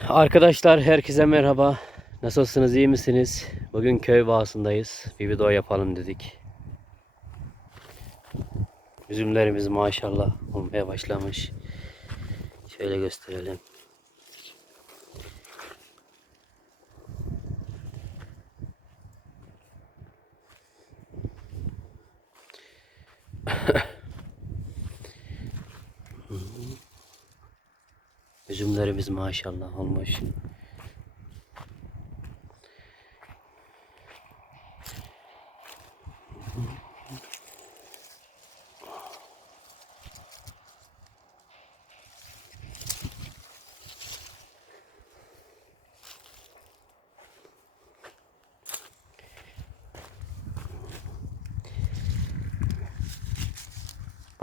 Arkadaşlar herkese merhaba. Nasılsınız iyi misiniz? Bugün köy bağısındayız. Bir video yapalım dedik. Üzümlerimiz maşallah olmaya başlamış. Şöyle gösterelim. Üzümlerimiz maşallah olmuş.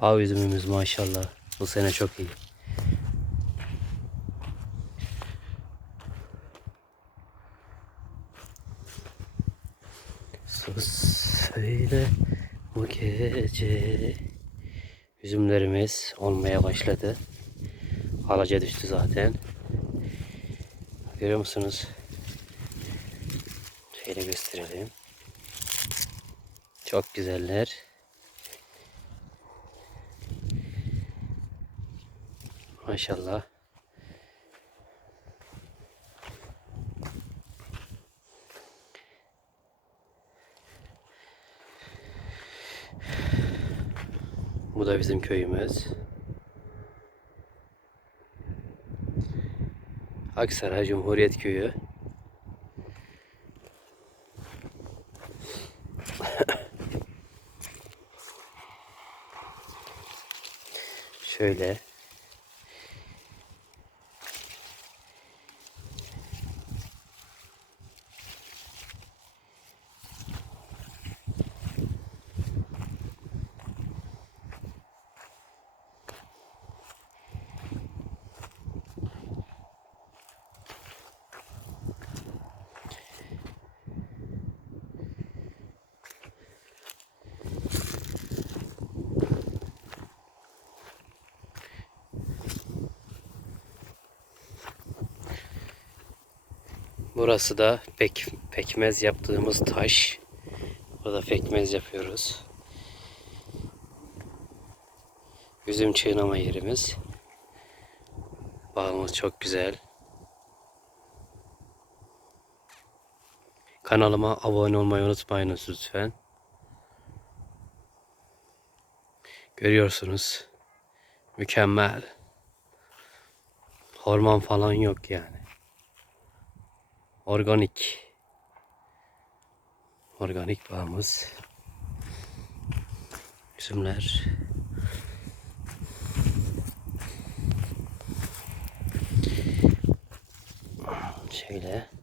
Bağ üzümümüz maşallah bu sene çok iyi. Söyle bu gece Üzümlerimiz olmaya başladı. Alaca düştü zaten. Görüyor musunuz? Şöyle gösterelim. Çok güzeller. Maşallah. Bu da bizim köyümüz. Aksaray Cumhuriyet Köyü. Şöyle. Burası da pek pekmez yaptığımız taş. Burada pekmez yapıyoruz. Üzüm çiğnama yerimiz. Bağımız çok güzel. Kanalıma abone olmayı unutmayınız lütfen. Görüyorsunuz. Mükemmel. Hormon falan yok yani. Organik. Organik bağımız. Üzümler. Şöyle.